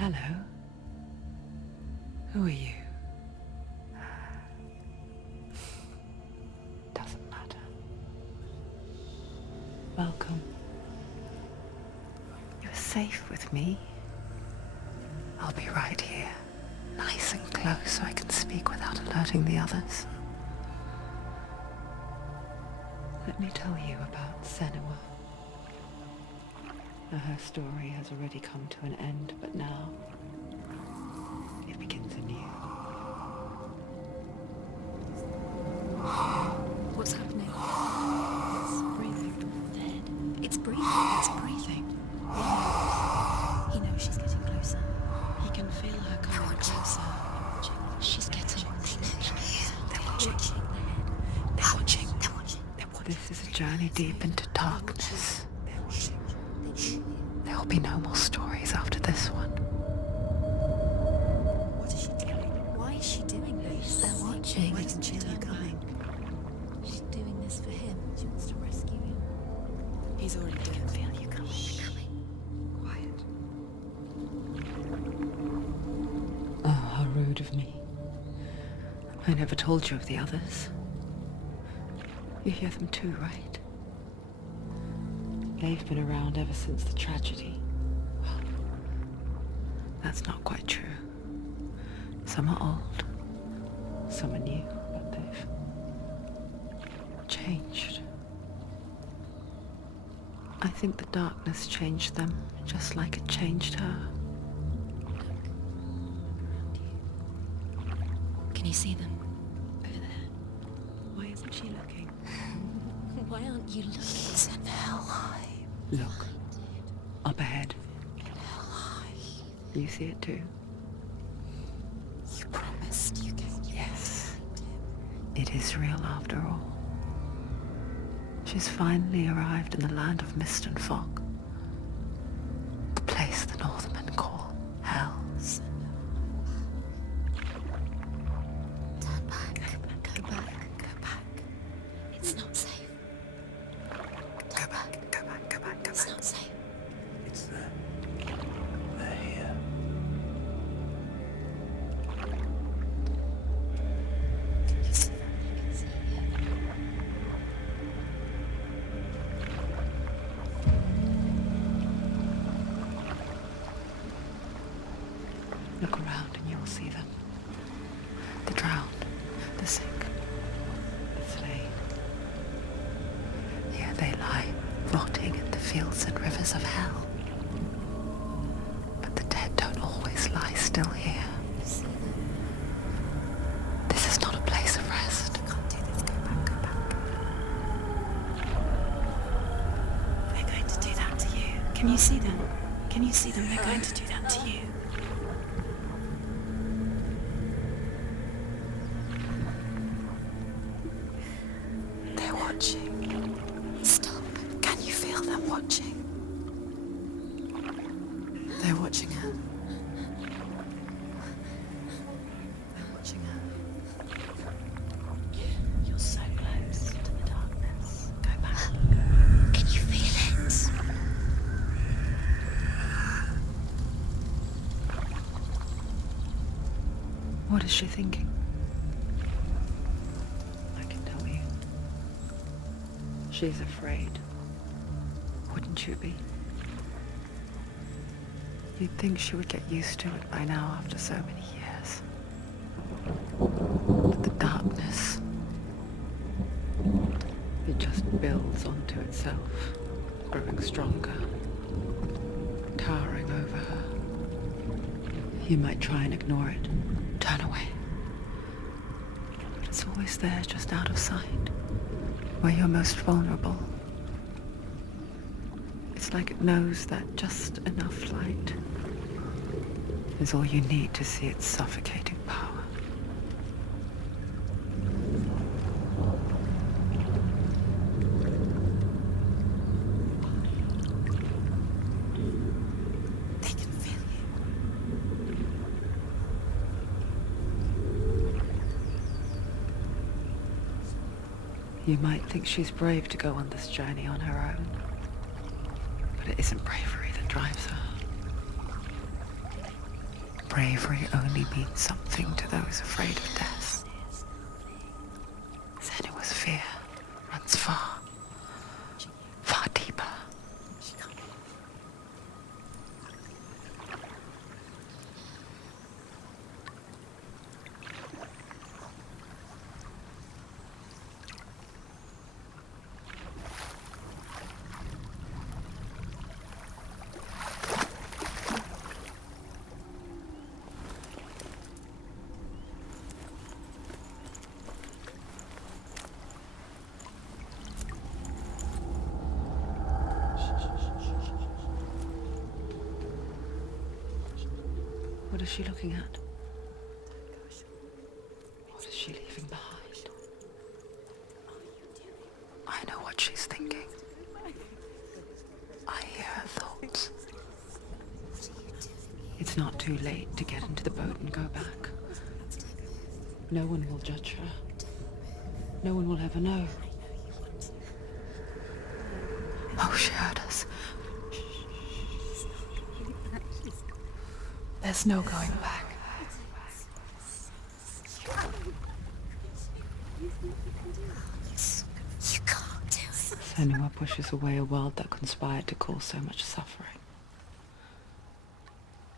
Hello. Who are you? Doesn't matter. Welcome. You're safe with me. I'll be right here, nice and close so I can speak without alerting the others. Let me tell you about Senua. Her story has already come to an end, but now it begins anew. What's happening? It's breathing. Dead. It's breathing. It's breathing. Why? He knows she's getting closer. He can feel her coming closer. She's getting closer. They're watching. They're watching. They're watching. This is a journey deep into darkness. There will be no more stories after this one. What is she doing? Why is she doing this? They're watching. Why doesn't she feel you coming? She's doing this for him. She wants to rescue him. He's already doing it. Feel you coming. Quiet. Oh, how rude of me. I never told you of the others. You hear them too, right? They've been around ever since the tragedy. Well, that's not quite true. Some are old, some are new, but they've changed. I think the darkness changed them, just like it changed her. Can you see them? Over there. Why isn't she looking? Why aren't you looking? It's in Helheim. Look, up ahead. Helheim. You see it too? You promised you gave me. Yes. It is real after all. She's finally arrived in the land of mist and fog. The place the Northmen call Hell. Turn back. Go back. Go back. It's not safe. Go back, go back, go back, go It's back. not safe. It's there. They're here. You see them? I can see you. Look around and you'll see them. The drowned, the sick, the slain. Here they lie, rotting in the fields and rivers of hell. But the dead don't always lie still here. You see them? This is not a place of rest. You can't do this. Go back. Go back. They're going to do that to you. Can you see them? Can you see them? They're going to do that to you. They're watching. Stop. Can you feel them watching? They're watching her. They're watching her. You're so close to the darkness. Go back. Can you feel it? What is she thinking? I can tell you. She's afraid. Wouldn't you be? You'd think she would get used to it by now after so many years. But the darkness, it just builds onto itself, growing stronger, towering over her. You might try and ignore it, turn away. But it's always there, just out of sight, where you're most vulnerable. It's like it knows that just enough light is all you need to see its suffocating power. They can feel you. You might think she's brave to go on this journey on her own, but it isn't bravery that drives her. bravery only means something to those afraid of death. Senua's fear runs far, far deeper. What is she looking at? What is she leaving behind? I know what she's thinking. I hear her thoughts. It's not too late to get into the boat and go back. No one will judge her. No one will ever know. Oh, she heard us. There's no going back. You can't do it. Senua pushes away a world that conspired to cause so much suffering.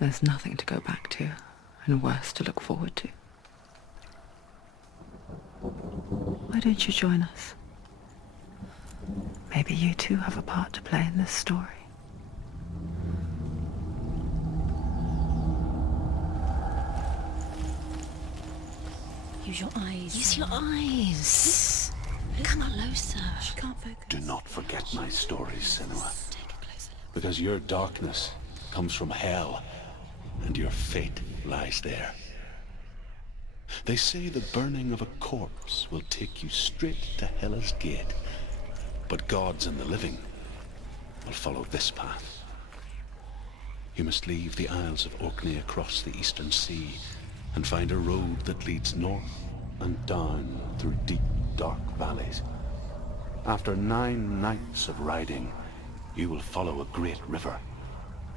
There's nothing to go back to, and worse to look forward to. Why don't you join us? Maybe you too have a part to play in this story. Use your eyes. Use your eyes. Come closer. She can't focus. Do not forget my stories, Senua. Take a closer look. Because your darkness comes from hell, and your fate lies there. They say the burning of a corpse will take you straight to Hela's gate, but gods and the living will follow this path. You must leave the Isles of Orkney across the eastern sea and find a road that leads north and down through deep, dark valleys. After 9 nights of riding, you will follow a great river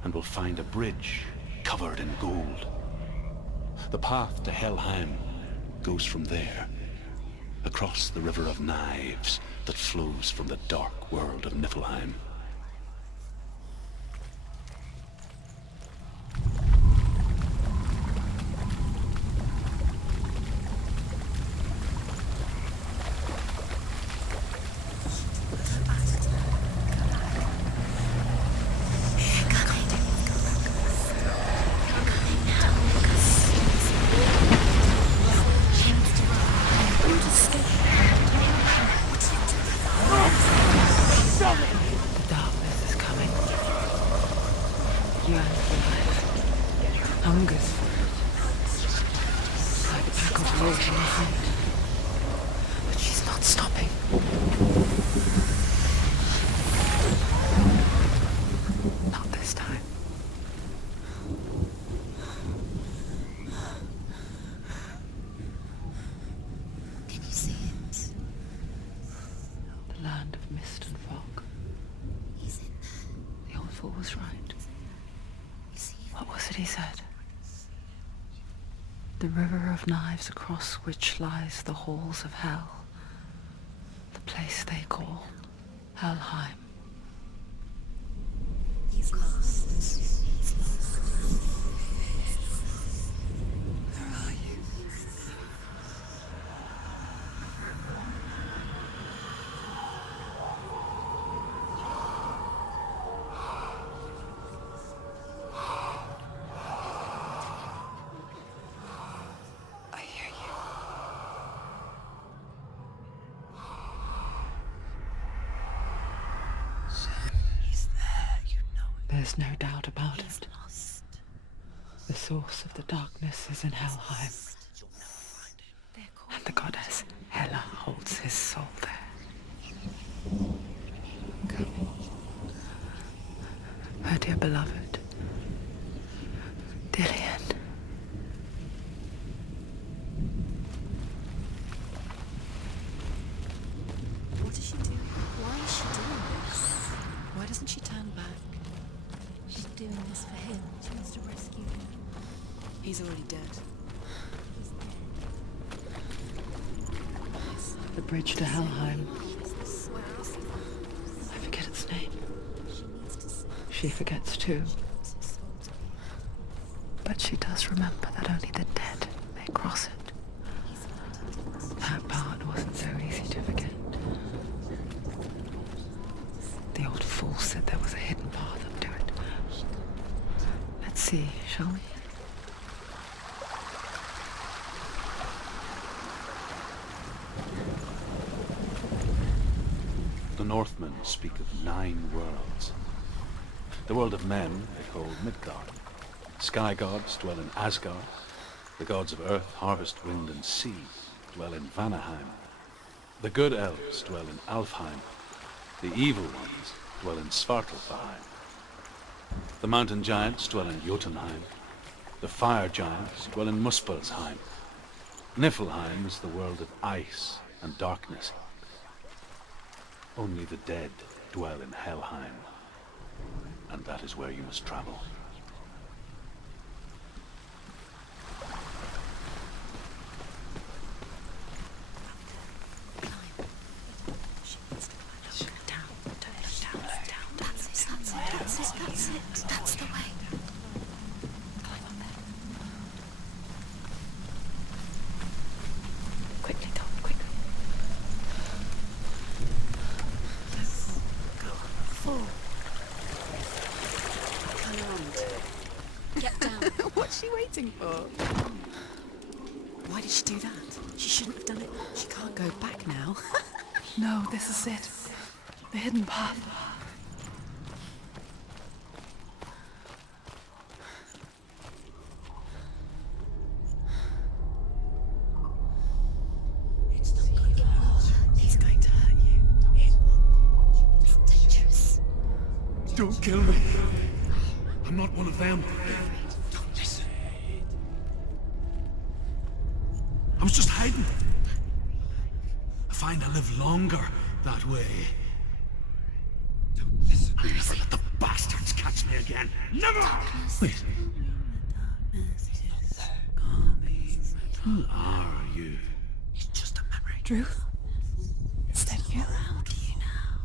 and will find a bridge covered in gold. The path to Helheim goes from there, across the River of Knives that flows from the dark world of Niflheim. Darkness is coming. Yearns for life. Hungers for it. Like a pack of wolves in the hunt. But she's not stopping. Not this time. Can you see it? The land of mist and fog. He's in there. The old fool was right. You see? What was it he said? The river of knives across which lies the halls of hell. The place they call Helheim. He's lost. He's lost. Where are you? I hear you. He's there, you know it. There's no doubt about He's it. lost. The source of the darkness is in Helheim, They're called. and the goddess Hela holds his soul there. Come. Her dear beloved, Dillian. What is she doing? Why is she doing this? Why doesn't she turn back? She's doing this for him. She wants to rescue him. He's already dead. The bridge to Helheim. I forget its name. She forgets too. But she does remember that only the dead may cross it. That part wasn't so easy to forget. The old fool said there was a hidden path up to it. Let's see, shall we? The Northmen speak of 9 worlds. The world of men they call Midgard. Sky gods dwell in Asgard. The gods of earth, harvest, wind, and sea dwell in Vanaheim. The good elves dwell in Alfheim. The evil ones dwell in Svartalfheim. The mountain giants dwell in Jotunheim. The fire giants dwell in Muspelheim. Niflheim is the world of ice and darkness. Only the dead dwell in Helheim, and that is where you must travel. That's the way. Quickly, Tom, quickly. Get down. What's she waiting for? Why did she do that? She shouldn't have done it. She can't go back now. No, this is it. The hidden path. He's going to hurt you. It's dangerous. Don't kill me. I'm not one of them. Don't listen. I was just hiding. I find I live longer that way. Don't listen. I'll never let the bastards catch me again. Never! Wait. Who are you? It's just a memory. Druth? Is that you? How do you now?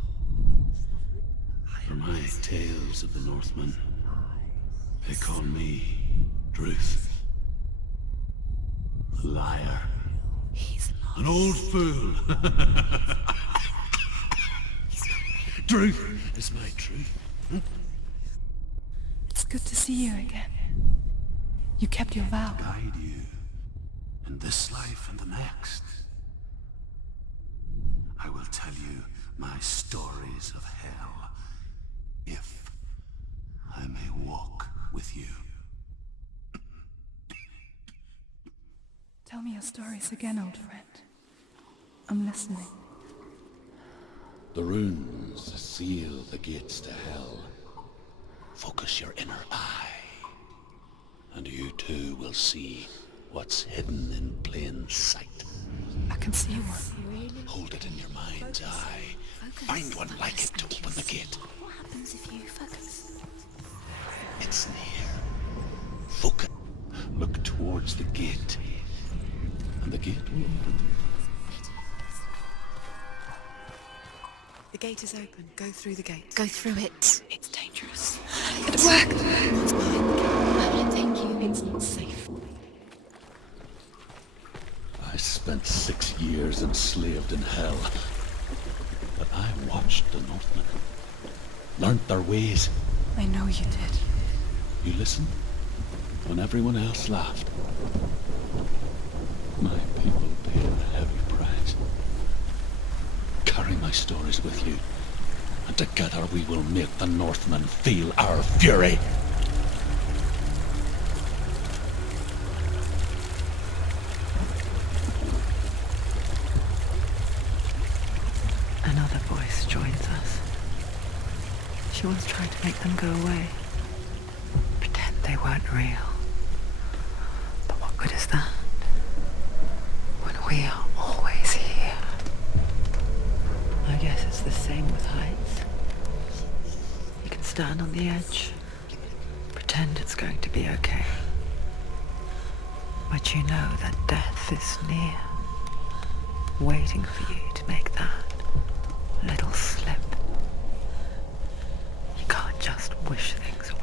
For my tales of the Northmen, they call me Druth. A liar. He's lost. An old fool. Druth is my truth. It's good to see you again. You kept your vow. Guide you in this life and the next. I will tell you my stories of hell, if I may walk with you. Tell me your stories again, old friend. I'm listening. The runes seal the gates to hell. Focus your inner eye, and you too will see what's hidden in plain sight. I can see one. Hold it in your mind's eye. Find one like it to open the gate. What happens if you focus? It's near. Focus. Look towards the gate, and the gate will open. The gate is open. Go through the gate. Go through it. It's dangerous. It worked! What's behind the gate? Thank you. It's not safe. I spent 6 years enslaved in hell, but I watched the Northmen, learnt their ways. I know you did. You listened when everyone else laughed. My people paid a heavy price. Carry my stories with you, and together we will make the Northmen feel our fury. Another voice joins us. She once tried to make them go away. Pretend they weren't real. But what good is that? When we are always here. I guess it's the same with heights. You can stand on the edge, pretend it's going to be okay. But you know that death is near, waiting for you to make that little slip. You can't just wish things away.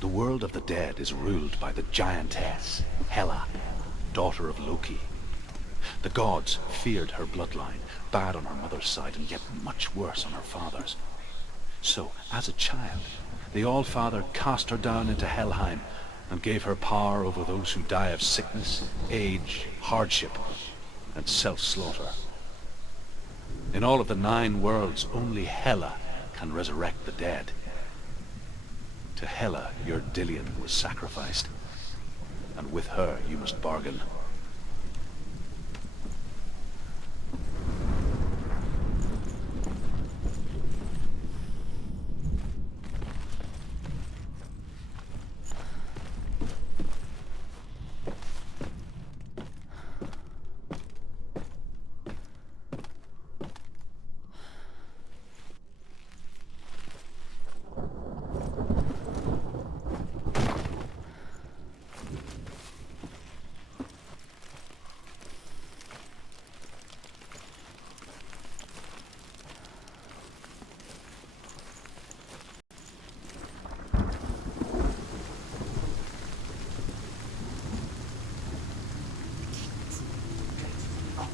The world of the dead is ruled by the giantess, Hela, daughter of Loki. The gods feared her bloodline, bad on her mother's side and yet much worse on her father's. So, as a child, the All-Father cast her down into Helheim and gave her power over those who die of sickness, age, hardship, and self-slaughter. In all of the 9 worlds, only Hela can resurrect the dead. To Hela, your Dillion was sacrificed, and with her you must bargain.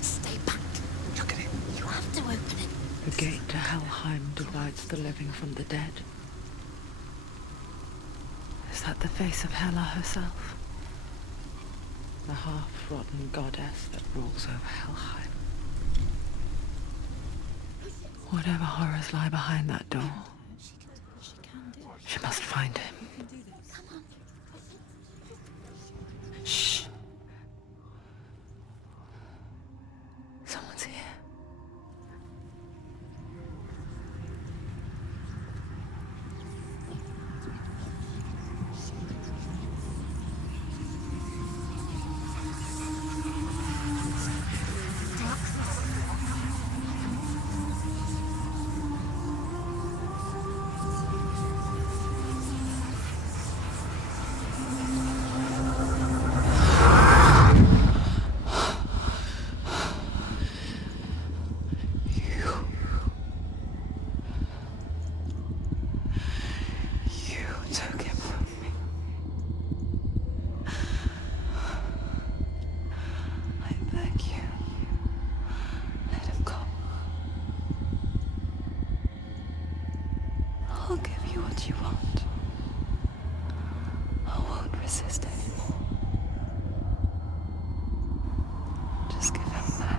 Stay back. Look at it. You have to open it. The gate to Helheim divides the living from the dead. Is that the face of Hela herself? The half-rotten goddess that rules over Helheim. Whatever horrors lie behind that door, she must find him. Shh. Someone's here. I'll give you what you want. I won't resist anymore. Just give him back.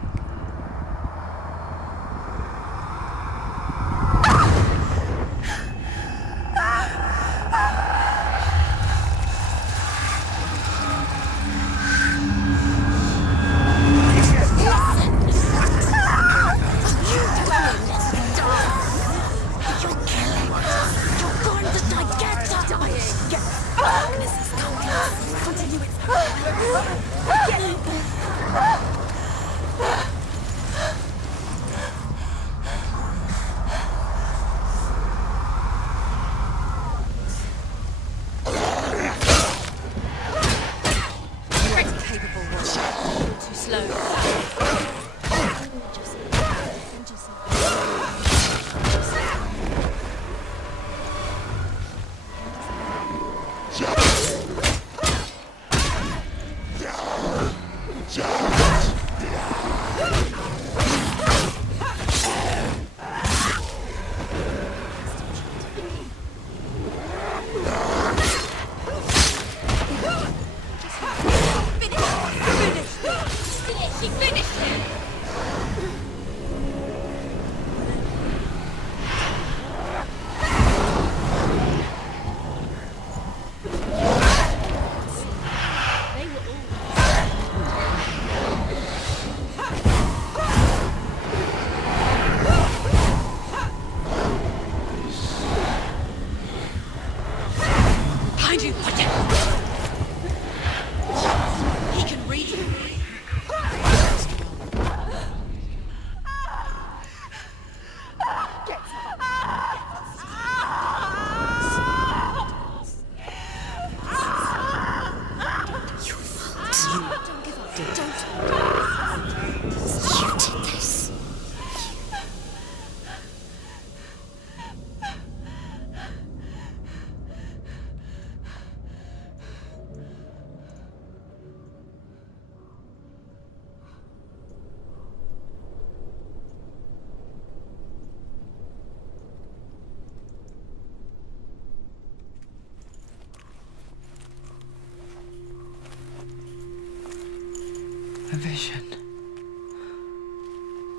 vision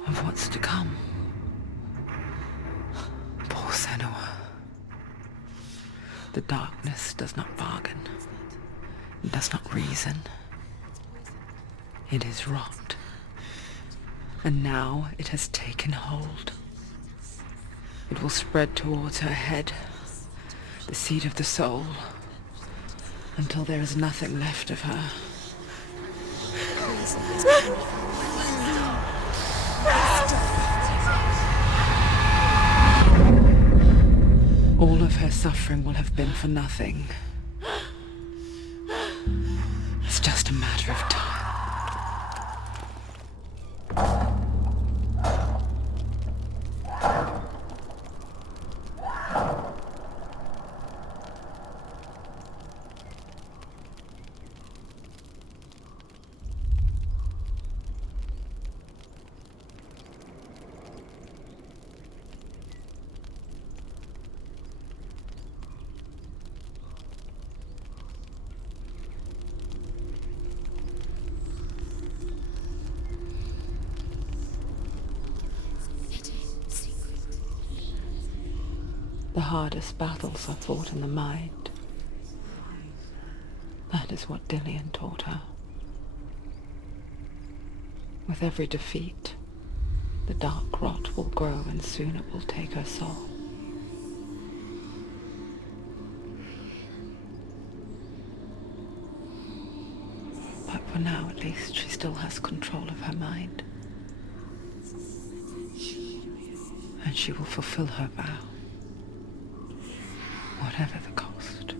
of what's to come. Poor Senua. The darkness does not bargain. It does not reason. It is rot. And now it has taken hold. It will spread towards her head, the seat of the soul, until there is nothing left of her. All of her suffering will have been for nothing. It's just a matter of time. The hardest battles are fought in the mind. That is what Dillian taught her. With every defeat, the dark rot will grow and soon it will take her soul. But for now, at least, she still has control of her mind. And she will fulfill her vow. Whatever the cost.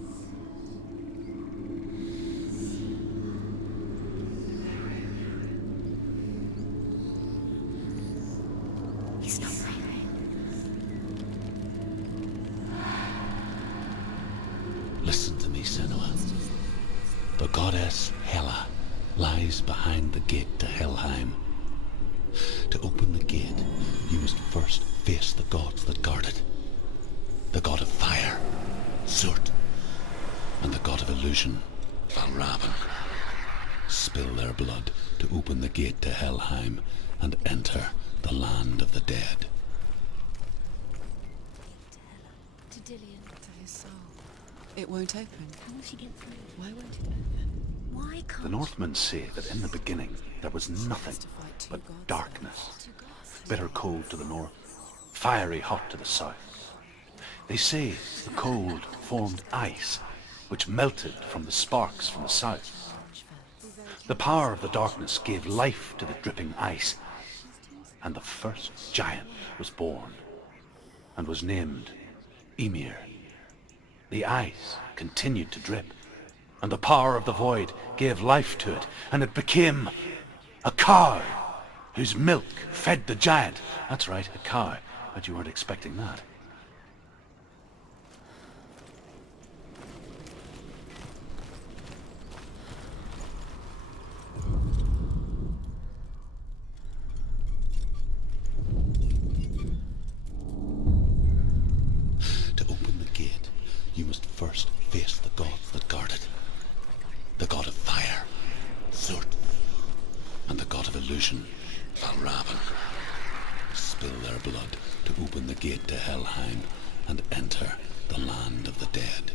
He's not right. Listen to me, Senua. The goddess Hela lies behind the gate to Helheim. To open the gate, you must first face the gods that guard it. The god of fire, Zurt, and the god of illusion, Valravan. Spill their blood to open the gate to Helheim and enter the land of the dead. To Dillian. To his soul. It won't open. How will she get through? Why won't it open? Why can't The Northmen say that in the beginning there was nothing but darkness. Bitter cold to the north, fiery hot to the south. They say the cold formed ice, which melted from the sparks from the south. The power of the darkness gave life to the dripping ice, and the first giant was born, and was named Ymir. The ice continued to drip, and the power of the void gave life to it, and it became a cow, whose milk fed the giant. That's right, a cow. Bet you weren't expecting that. To open the gate, you must first face the gods that guard it. The god of fire, Zurt, and the god of illusion, Valravan. Spill their blood to open the gate to Helheim and enter the land of the dead.